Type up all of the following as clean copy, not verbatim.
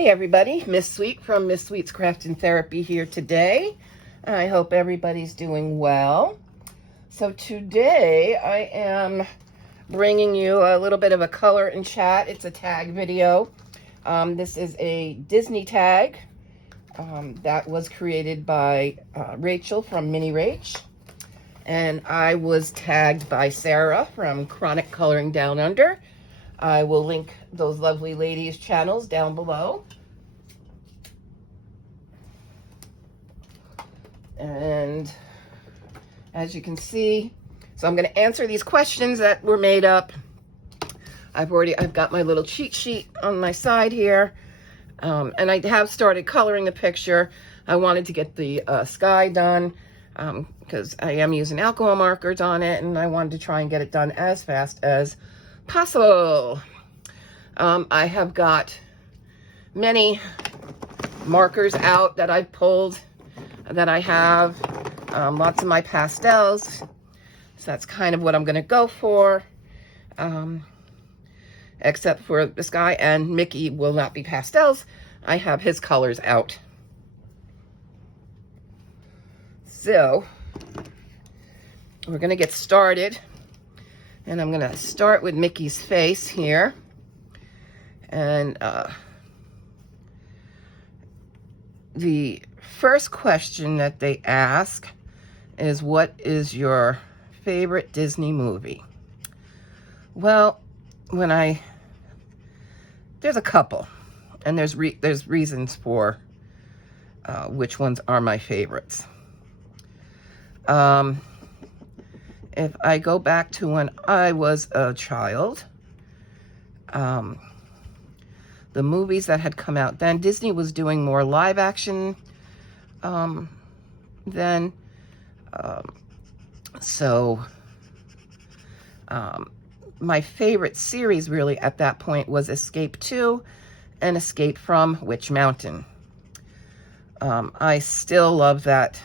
Hey everybody, Miss Sweet from Miss Sweet's Craft and Therapy here today. I hope everybody's doing well. So today I am bringing you a little bit of a color and chat. It's a tag video. This is a Disney tag that was created by Rachel from Minne Rach. And I was tagged by Sarah from Chronic Coloring Down Under. I will link those lovely ladies' channels down below. And as you can see, so I'm going to answer these questions that were made up. I've got my little cheat sheet on my side here. And I have started coloring the picture. I wanted to get the sky done because I am using alcohol markers on it, and I wanted to try and get it done as fast as possible. I have got many markers out that I've pulled that I have, lots of my pastels, so that's kind of what I'm going to go for, except for this guy, and Mickey will not be pastels. I have his colors out. So we're going to get started. And I'm going to start with Mickey's face here. And the first question that they ask is, what is your favorite Disney movie? Well, there's a couple. And there's reasons for which ones are my favorites. If I go back to when I was a child, the movies that had come out then, Disney was doing more live action then. My favorite series really at that point was Escape 2 and Escape from Witch Mountain. I still love that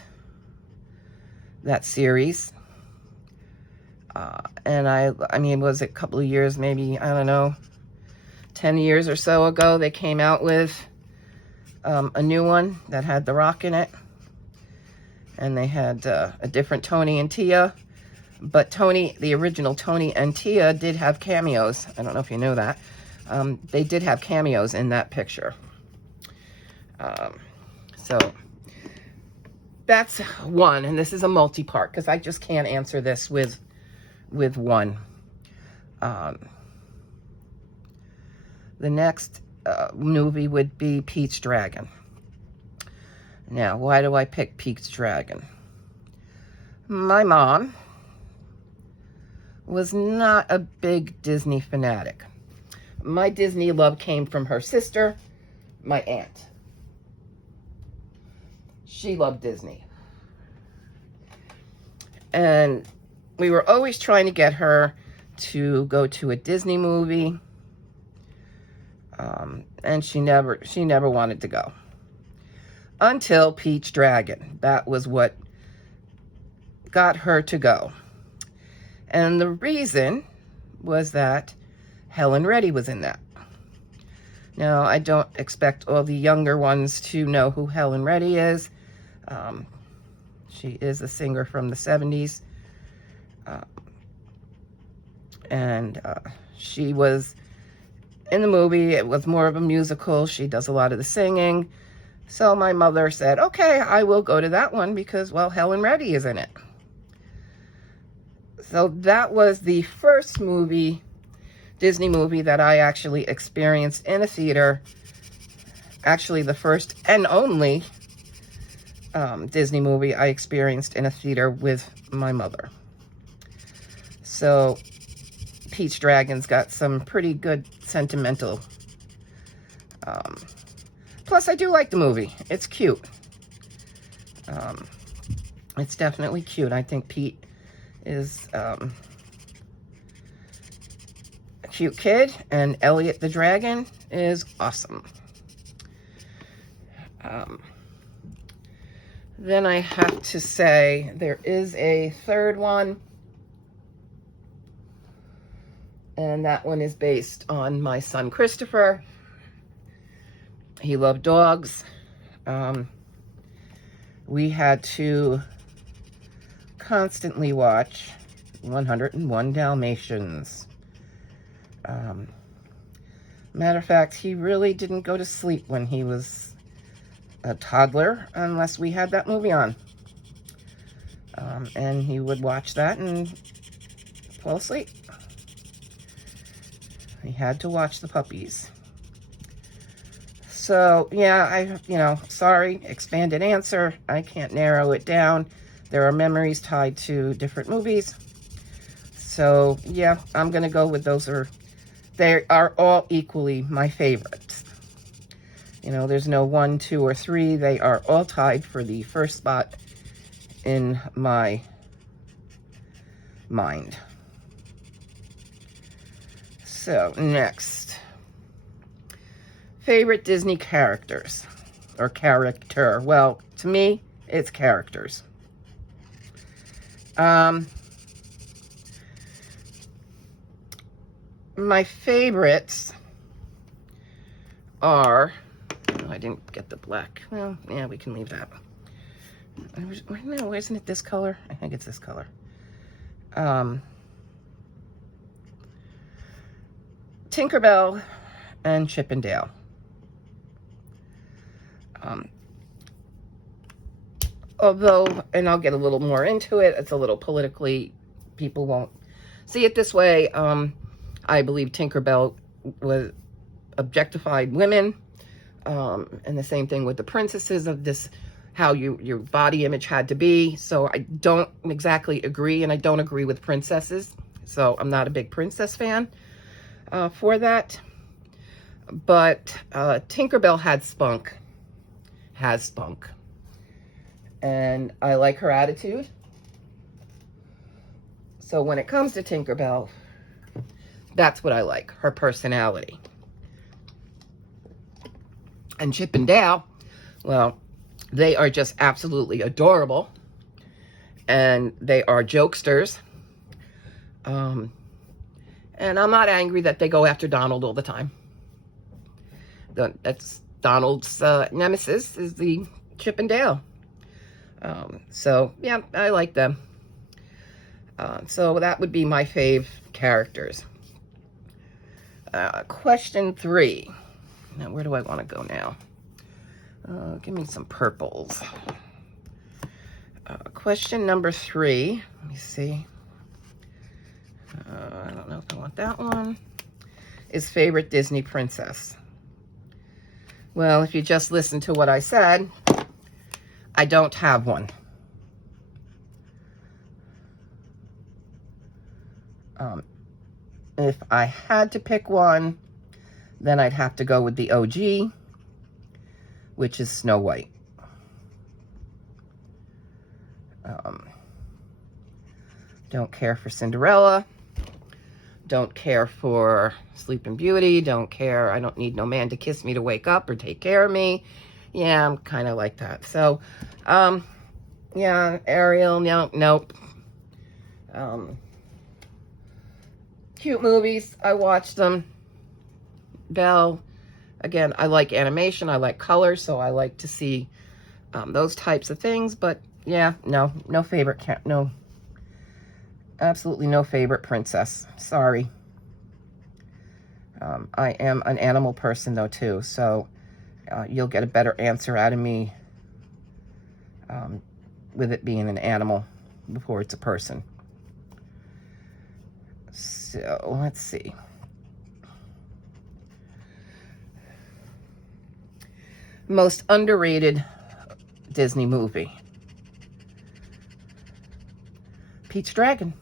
series. And I mean, was it a couple of years, maybe, I don't know, 10 years or so ago, they came out with a new one that had The Rock in it. And they had a different Tony and Tia. But the original Tony and Tia did have cameos. I don't know if you know that. They did have cameos in that picture. So that's one. And this is a multi-part because I just can't answer this with one. The next movie would be Pete's Dragon. Now, why do I pick Pete's Dragon? My mom was not a big Disney fanatic. My Disney love came from her sister, my aunt. She loved Disney. And we were always trying to get her to go to a Disney movie. And she never wanted to go. Until Pete's Dragon. That was what got her to go. And the reason was that Helen Reddy was in that. Now, I don't expect all the younger ones to know who Helen Reddy is. She is a singer from the 70s. And she was in the movie. It was more of a musical. She does a lot of the singing. So my mother said, okay, I will go to that one because, well, Helen Reddy is in it. So that was the first Disney movie that I actually experienced in a theater. Actually, the first and only Disney movie I experienced in a theater with my mother. So Pete's Dragon's got some pretty good sentimental. Plus, I do like the movie. It's cute. It's definitely cute. I think Pete is a cute kid, and Elliot the Dragon is awesome. Then I have to say there is a third one. And that one is based on my son, Christopher. He loved dogs. We had to constantly watch 101 Dalmatians. Matter of fact, he really didn't go to sleep when he was a toddler unless we had that movie on. And he would watch that and fall asleep. He had to watch the puppies. So, yeah, sorry, expanded answer. I can't narrow it down. There are memories tied to different movies. So, yeah, I'm going to go with they are all equally my favorites. There's no 1, 2, or 3. They are all tied for the first spot in my mind. So, next. Favorite Disney characters. Or character. Well, to me, it's characters. My favorites are... Oh, I didn't get the black. Well, yeah, we can leave that. No, isn't it this color? I think it's this color. Tinkerbell and Chip and Dale. Although, and I'll get a little more into it, it's a little politically, people won't see it this way. I believe Tinkerbell was objectified women, and the same thing with the princesses of this, how your body image had to be. So I don't exactly agree, and I don't agree with princesses. So I'm not a big princess fan for that. But Tinkerbell has spunk. And I like her attitude. So when it comes to Tinkerbell, that's what I like, her personality. And Chip and Dale, well, they are just absolutely adorable. And they are jokesters. And I'm not angry that they go after Donald all the time. That's Donald's nemesis, is the Chip and Dale. So, yeah, I like them. So that would be my fave characters. Question 3. Now, where do I want to go now? Give me some purples. Question number 3. Let me see. I don't know if I want that one. Is favorite Disney princess. Well, if you just listen to what I said, I don't have one. If I had to pick one, then I'd have to go with the OG, which is Snow White. Don't care for Cinderella. Don't care for Sleeping Beauty. Don't care. I don't need no man to kiss me to wake up or take care of me. Yeah, I'm kind of like that. So, yeah, Ariel, nope. Cute movies, I watch them. Belle, again, I like animation, I like color, so I like to see those types of things. But yeah, no favorite, absolutely no favorite princess. Sorry. I am an animal person though too, so you'll get a better answer out of me with it being an animal before it's a person. So let's see. Most underrated Disney movie. Pete's Dragon.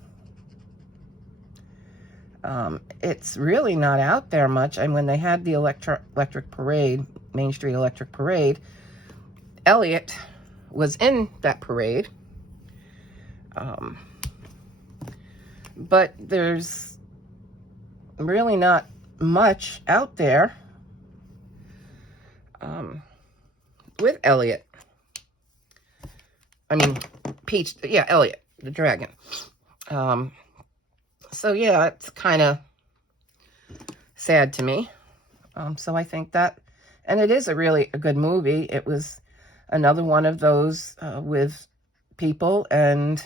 It's really not out there much. And when they had the electric parade, Main Street Electric Parade, Elliot was in that parade. But there's really not much out there with Elliot. I mean, Peach, yeah, Elliot, the dragon. So yeah, it's kind of sad to me. So I think that And it is a good movie. It was another one of those with people and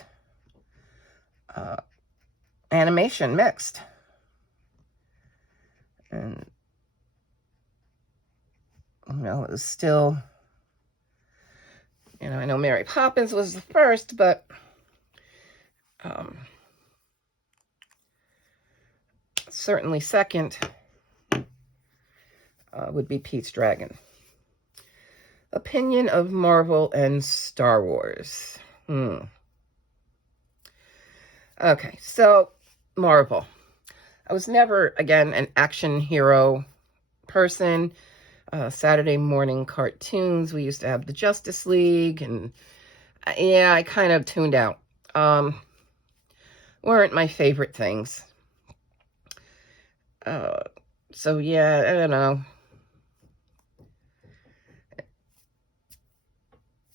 animation mixed. And, you know, it was still, you know, I know Mary Poppins was the first, but certainly second would be Pete's Dragon. Opinion of Marvel and Star Wars. Okay, so Marvel. I was never, again, an action hero person. Saturday morning cartoons, we used to have the Justice League, and yeah, I kind of tuned out. Weren't my favorite things. So yeah, I don't know.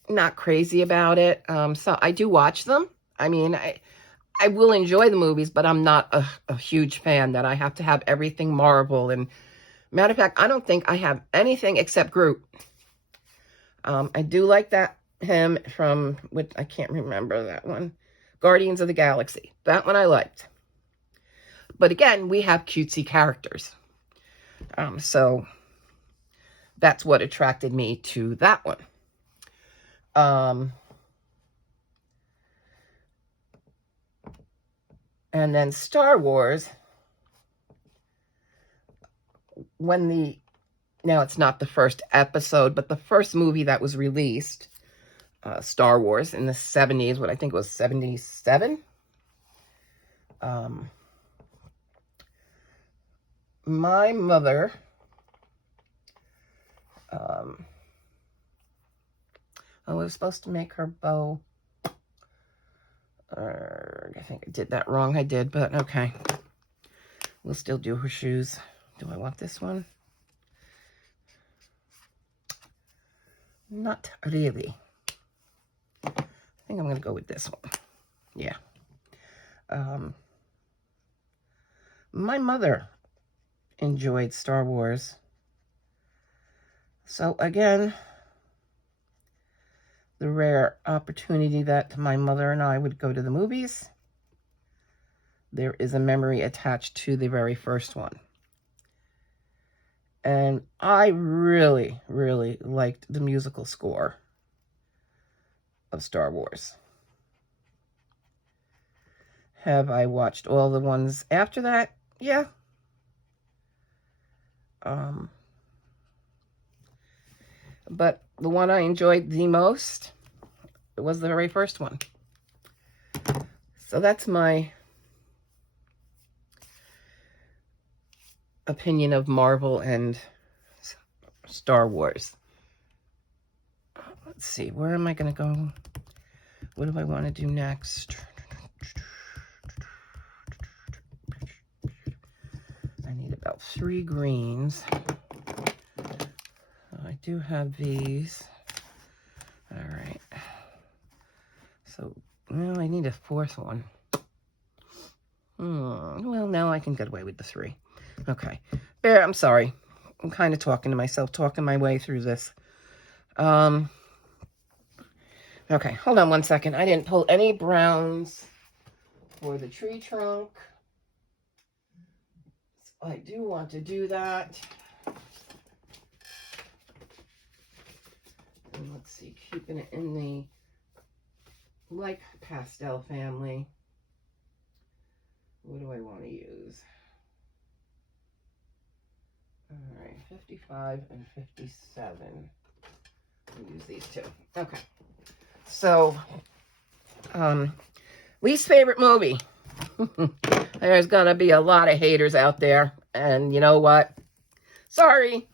Not crazy about it. So I do watch them. I mean, I will enjoy the movies, but I'm not a huge fan that I have to have everything Marvel. And matter of fact, I don't think I have anything except Groot. I do like him from, I can't remember that one, Guardians of the Galaxy. That one I liked. But again, we have cutesy characters. So that's what attracted me to that one. And then Star Wars, now it's not the first episode, but the first movie that was released, Star Wars, in the 70s, what I think it was 77. My mother, I was supposed to make her bow. I think I did that wrong. I did, but okay. We'll still do her shoes. Do I want this one? Not really. I think I'm going to go with this one. Yeah. My mother enjoyed Star Wars. So again, the rare opportunity that my mother and I would go to the movies, there is a memory attached to the very first one. And I really, really liked the musical score of Star Wars. Have I watched all the ones after that? Yeah. But the one I enjoyed the most, it was the very first one. So that's my opinion of Marvel and Star Wars. Let's see, where am I going to go? What do I want to do next? I need about 3 greens. I do have these. All right. So, well, I need a 4th one. Well, now I can get away with the 3. Okay. Bear, I'm sorry. I'm kind of talking to myself, talking my way through this. Okay, hold on one second. I didn't pull any browns for the tree trunk. So I do want to do that. And let's see, keeping it in the light pastel family. What do I want to use? All right, 55 and 57. I'll use these 2. Okay. So, least favorite movie. There's going to be a lot of haters out there. And you know what? Sorry.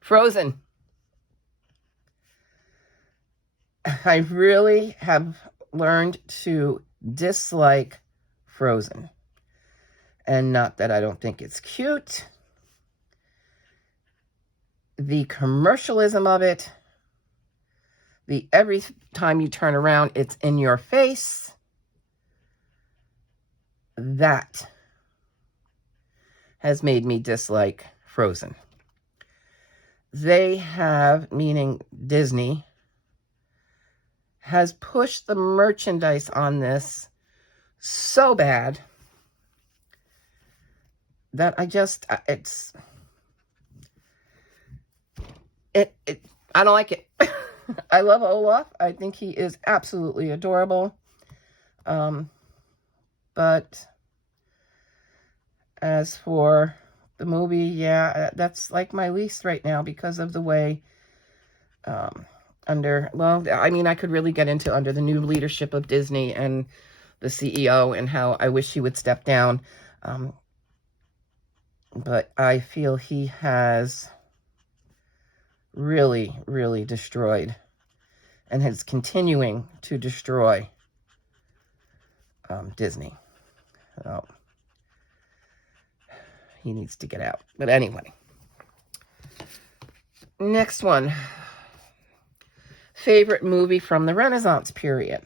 Frozen. I really have learned to dislike Frozen. And not that I don't think it's cute. The commercialism of it, every time you turn around, it's in your face. That has made me dislike Frozen. They have, meaning Disney, has pushed the merchandise on this so bad that I don't like it. I love Olaf. I think he is absolutely adorable. But as for the movie, yeah, that's like my least right now because of the way, I mean, I could really get into under the new leadership of Disney and the CEO and how I wish he would step down. But I feel he has really, really destroyed and is continuing to destroy Disney. So he needs to get out. But anyway, next one. Favorite movie from the Renaissance period.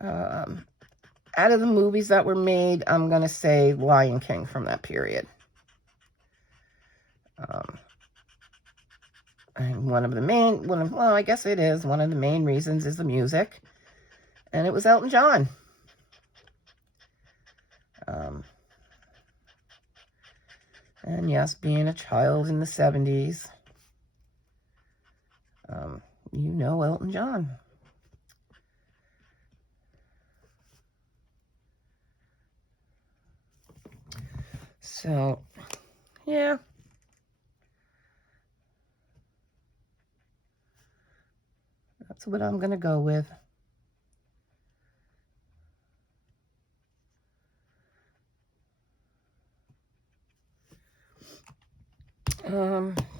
Out of the movies that were made, I'm going to say Lion King from that period. And one of the main reasons is the music. And it was Elton John. And yes, being a child in the 70s, you know Elton John. So, yeah. That's what I'm going to go with.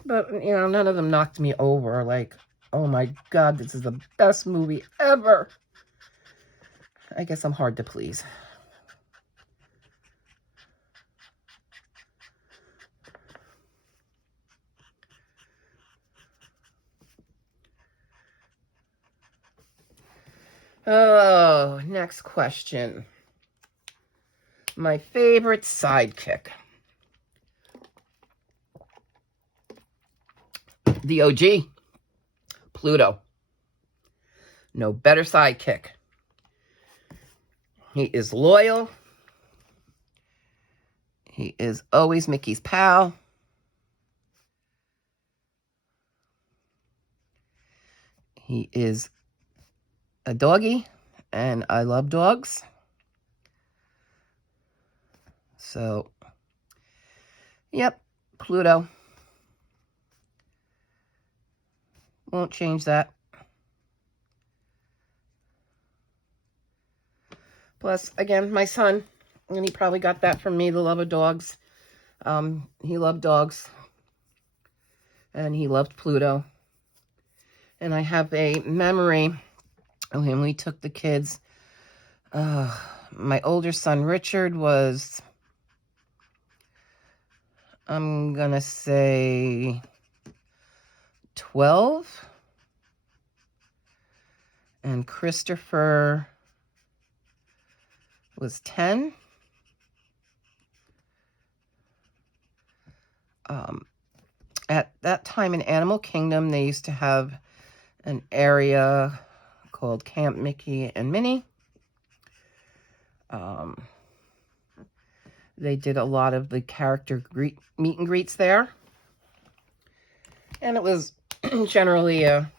But, you know, none of them knocked me over. Like, oh my God, this is the best movie ever. I guess I'm hard to please. Oh, next question. My favorite sidekick. The OG, Pluto. No better sidekick. He is loyal. He is always Mickey's pal. He is a doggy, and I love dogs. So, yep, Pluto. Won't change that. Plus, again, my son, and he probably got that from me, the love of dogs. He loved dogs, and he loved Pluto. And I have a memory of him. We took the kids. My older son, Richard, was, I'm going to say 12. And Christopher was 10. At that time in Animal Kingdom, they used to have an area called Camp Mickey and Minnie. They did a lot of the character meet and greets there. And it was generally a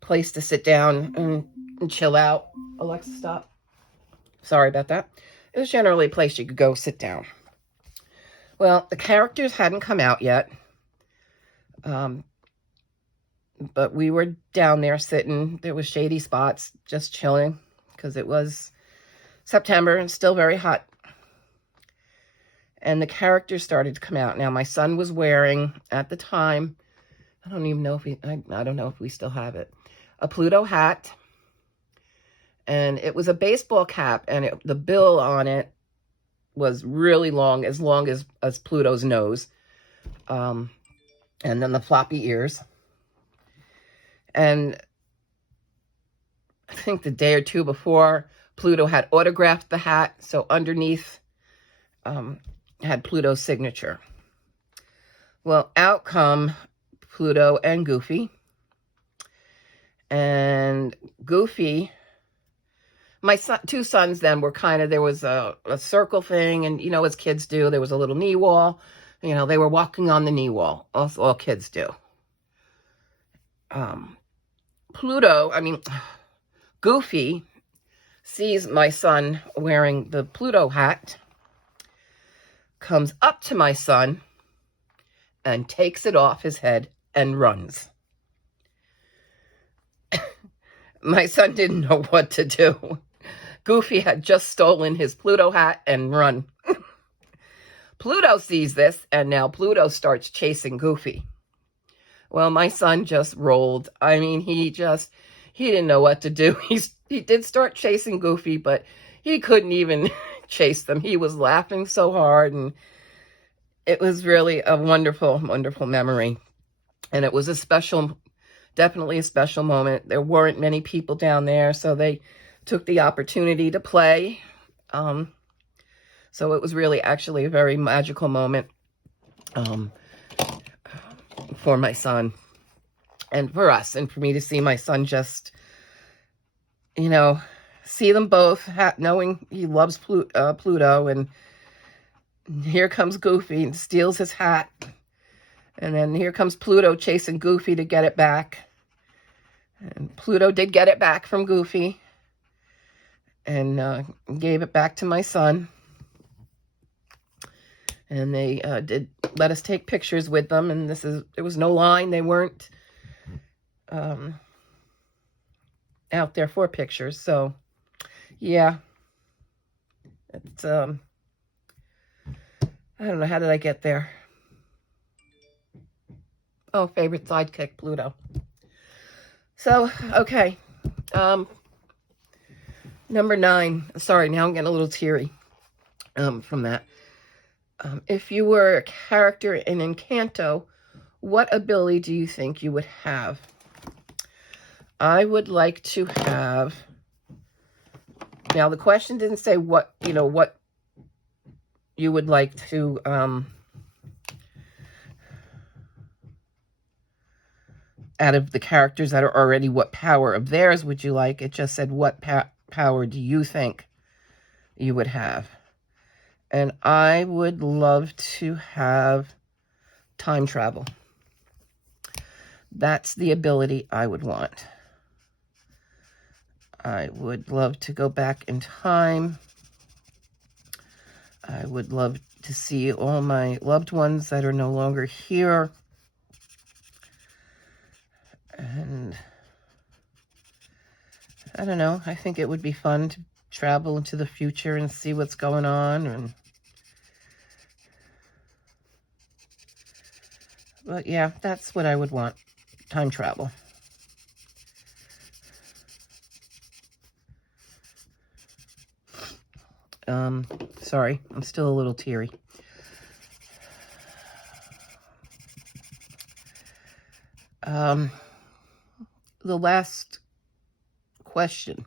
place to sit down and chill out. Alexa, stop. Sorry about that. It was generally a place you could go sit down. Well, the characters hadn't come out yet. But we were down there sitting. There was shady spots, just chilling, because it was September and still very hot. And the characters started to come out. Now, my son was wearing, at the time, I don't even know if I don't know if we still have it, a Pluto hat. And it was a baseball cap, and the bill on it was really long as Pluto's nose. And then the floppy ears. And I think the day or two before, Pluto had autographed the hat, so underneath had Pluto's signature. Well, out come Pluto and Goofy. And Goofy, my two sons then were kind of, there was a circle thing, and you know, as kids do, there was a little knee wall. You know, they were walking on the knee wall. All kids do. Goofy sees my son wearing the Pluto hat, comes up to my son, and takes it off his head and runs. My son didn't know what to do. Goofy had just stolen his Pluto hat and run. Pluto sees this, and now Pluto starts chasing Goofy. Well, my son just rolled. I mean, he didn't know what to do. He did start chasing Goofy, but he couldn't even chase them. He was laughing so hard, and it was really a wonderful, wonderful memory. And it was definitely a special moment. There weren't many people down there, so they took the opportunity to play. So it was really actually a very magical moment for my son and for us, and for me to see my son just, you know, see them both, knowing he loves Pluto, and here comes Goofy and steals his hat. And then here comes Pluto chasing Goofy to get it back. And Pluto did get it back from Goofy and gave it back to my son. And they did let us take pictures with them. And there was no line. They weren't out there for pictures. So, yeah. It's, I don't know. How did I get there? Oh, favorite sidekick, Pluto. So, okay. Number 9. Sorry, now I'm getting a little teary from that. If you were a character in Encanto, what ability do you think you would have? I would like to have... Now, the question didn't say what you would like to... out of the characters that are already, what power of theirs would you like? It just said, what power do you think you would have? And I would love to have time travel. That's the ability I would want. I would love to go back in time. I would love to see all my loved ones that are no longer here. And I don't know, I think it would be fun to travel into the future and see what's going on. But yeah, that's what I would want, time travel. Sorry, I'm still a little teary. The last question.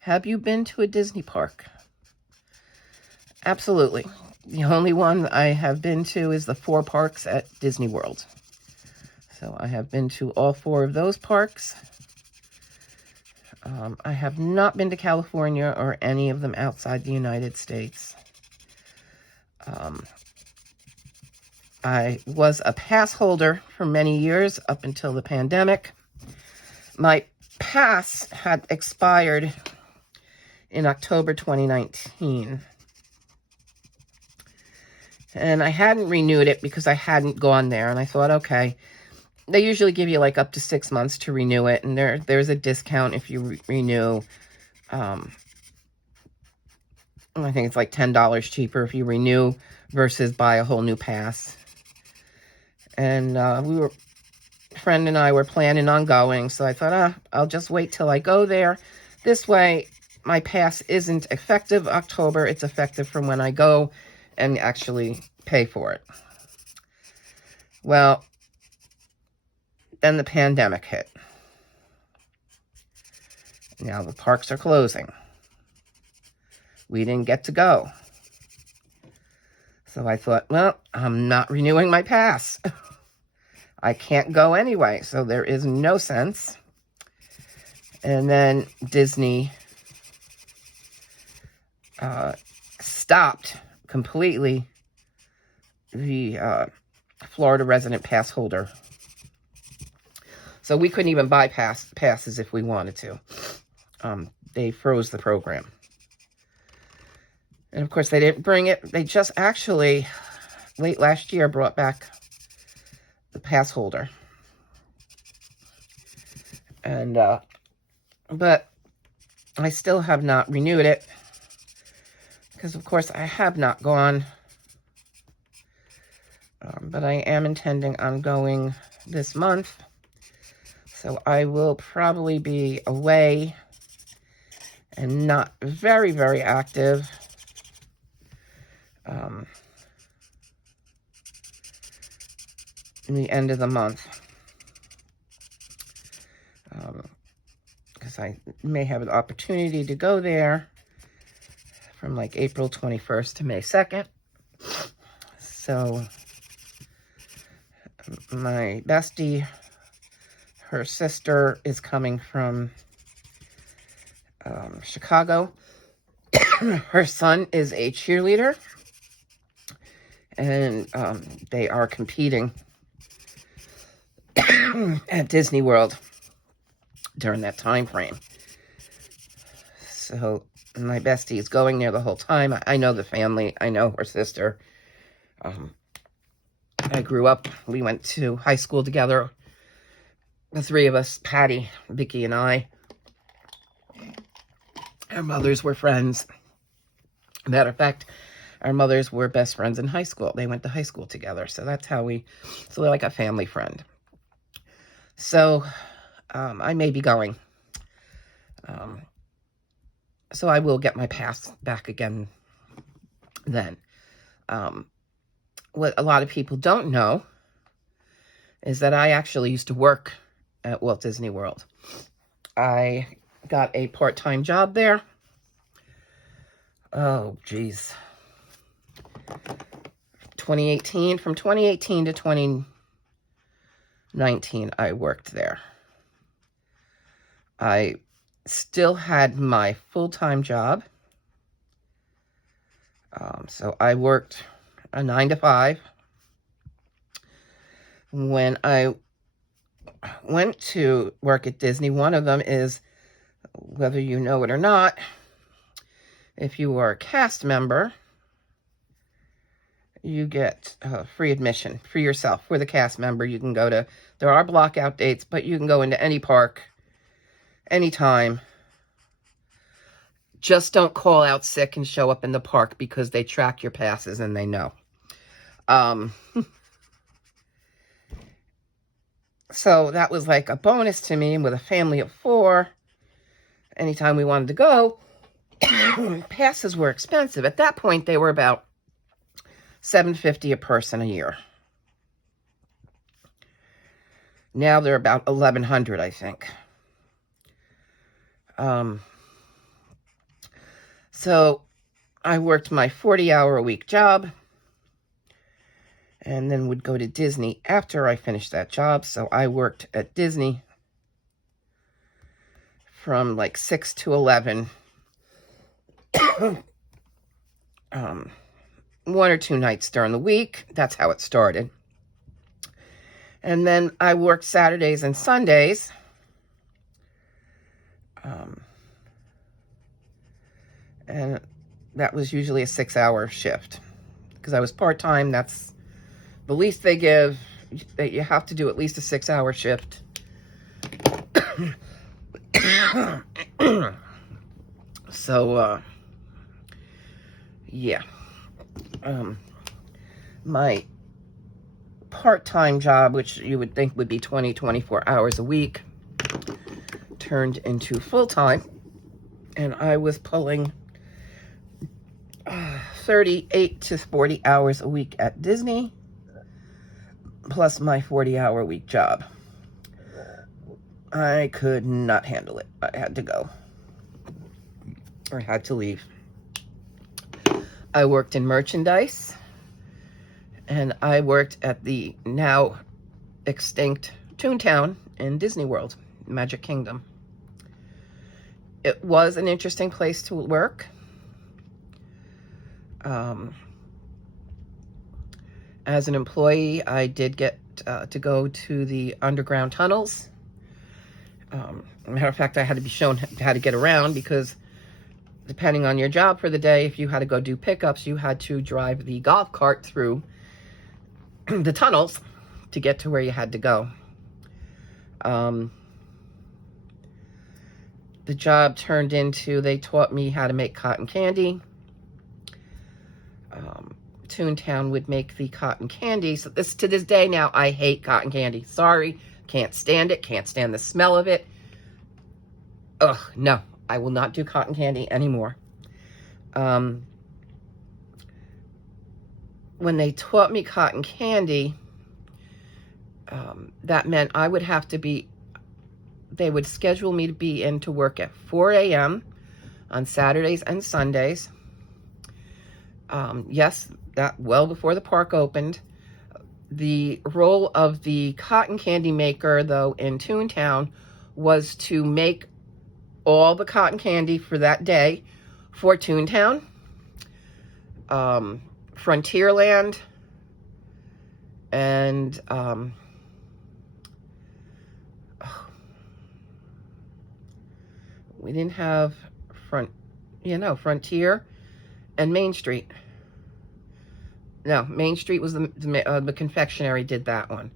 Have you been to a Disney park? Absolutely. The only one I have been to is the 4 parks at Disney World. So I have been to all 4 of those parks. I have not been to California or any of them outside the United States. I was a pass holder for many years up until the pandemic. My pass had expired in October 2019. And I hadn't renewed it because I hadn't gone there. And I thought, okay, they usually give you like up to 6 months to renew it. And there's a discount if you renew. I think it's like $10 cheaper if you renew versus buy a whole new pass. And friend and I were planning on going. So I thought, I'll just wait till I go there. This way, my pass isn't effective October. It's effective from when I go and actually pay for it. Well, then the pandemic hit. Now the parks are closing. we didn't get to go. So I thought, well, I'm not renewing my pass. I can't go anyway, so there is no sense. And then Disney stopped completely the Florida resident pass holder. So we couldn't even buy passes if we wanted to. They froze the program. And of course, they didn't bring it. They just actually, late last year, brought back the pass holder. And, but I still have not renewed it. Because, of course, I have not gone. But I am intending on going this month. So I will probably be away and not very, very active. In the end of the month. Because I may have an opportunity to go there from like April 21st to May 2nd. So my bestie, her sister is coming from Chicago. Her son is a cheerleader, and they are competing at Disney World during that time frame. So my bestie is going there the whole time. I know the family. I know her sister. I grew up. We went to high school together. The three of us, Patty, Vicky, and I. Our mothers were friends. Matter of fact, our mothers were best friends in high school. They went to high school together. So that's how so they're like a family friend. So I may be going. So I will get my pass back again then. What a lot of people don't know is that I actually used to work at Walt Disney World. I got a part-time job there. Oh, geez. 2018, from 2018 to 2019, I worked there. I still had my full-time job. So I worked a 9 to 5. When I went to work at Disney, one of them is, whether you know it or not, if you are a cast member, you get free admission for yourself. For the cast member, you can go to, there are blockout dates, but you can go into any park, anytime. Just don't call out sick and show up in the park, because they track your passes and they know. So that was like a bonus to me. With a family of 4, anytime we wanted to go, passes were expensive. At that point, they were about $750 a person a year. Now they're about $1,100, I think. So I worked my 40-hour-a-week job, and then would go to Disney after I finished that job. So I worked at Disney from like 6 to 11. 1 or 2 nights during the week. That's how it started. And then I worked Saturdays and Sundays. And that was usually a 6-hour shift. Because I was part-time, that's the least they give. That you have to do at least a 6-hour shift. So, yeah. My part-time job, which you would think would be 24 hours a week, turned into full-time. And I was pulling 38 to 40 hours a week at Disney, plus my 40-hour-a-week job. I could not handle it. I had to go. Or had to leave. I worked in merchandise, and I worked at the now extinct Toontown in Disney World, Magic Kingdom. It was an interesting place to work. As an employee, I did get to go to the underground tunnels. Matter of fact, I had to be shown how to get around, because depending on your job for the day, if you had to go do pickups, you had to drive the golf cart through the tunnels to get to where you had to go. The job turned into, they taught me how to make cotton candy. Toontown would make the cotton candy. So to this day now, I hate cotton candy. Sorry, can't stand it. Can't stand the smell of it. Ugh, no, I will not do cotton candy anymore. When they taught me cotton candy, that meant I would have to be, they would schedule me to be in to work at 4 a.m. on Saturdays and Sundays. Yes, that well before the park opened. The role of the cotton candy maker, though, in Toontown was to make all the cotton candy for that day for Toontown, Frontierland, and we didn't have Frontier and Main Street. No, Main Street was the confectionery did that one.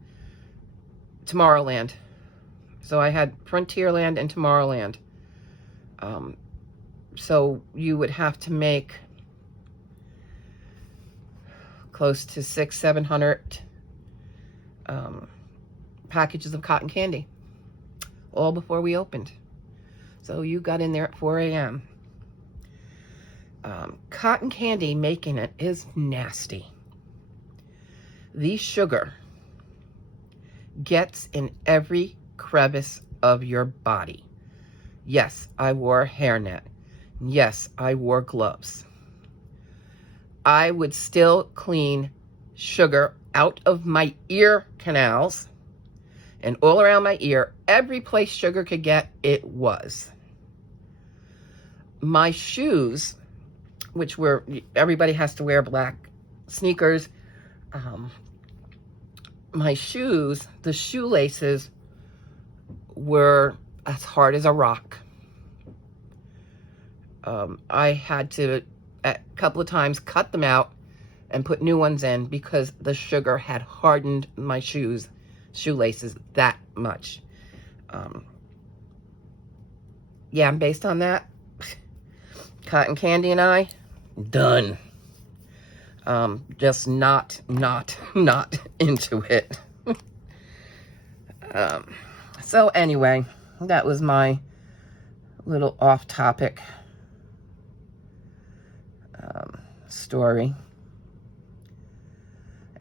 Tomorrowland. So I had Frontierland and Tomorrowland. So you would have to make close to 600-700 packages of cotton candy, all before we opened. So you got in there at 4 a.m. Cotton candy, making it is nasty. The sugar gets in every crevice of your body. Yes, I wore a hairnet. Yes, I wore gloves. I would still clean sugar out of my ear canals and all around my ear. Every place sugar could get, it was. My shoes, which were, everybody has to wear black sneakers. My shoes, the shoelaces were as hard as a rock. I had to, a couple of times, cut them out and put new ones in because the sugar had hardened my shoelaces that much. Yeah, and based on that, cotton candy and I, done. Just not into it. So anyway, that was my little off-topic story.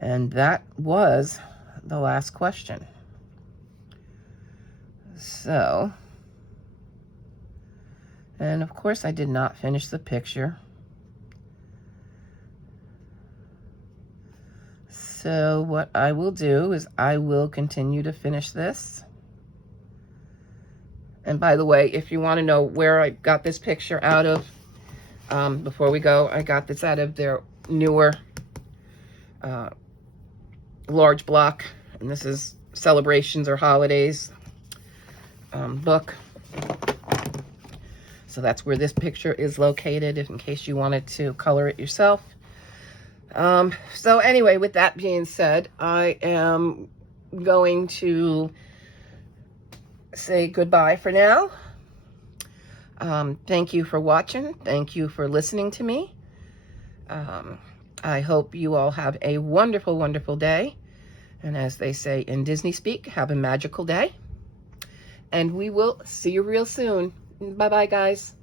And that was the last question. So, and of course I did not finish the picture. So what I will do is I will continue to finish this. And by the way, if you want to know where I got this picture out of, before we go, I got this out of their newer large block. And this is Celebrations or Holidays book. So that's where this picture is located, if in case you wanted to color it yourself. So anyway, with that being said, I am going to say goodbye for now. Thank you for watching. Thank you for listening to me. I hope you all have a wonderful, wonderful day. And as they say in Disney speak, have a magical day. And we will see you real soon. Bye-bye, guys.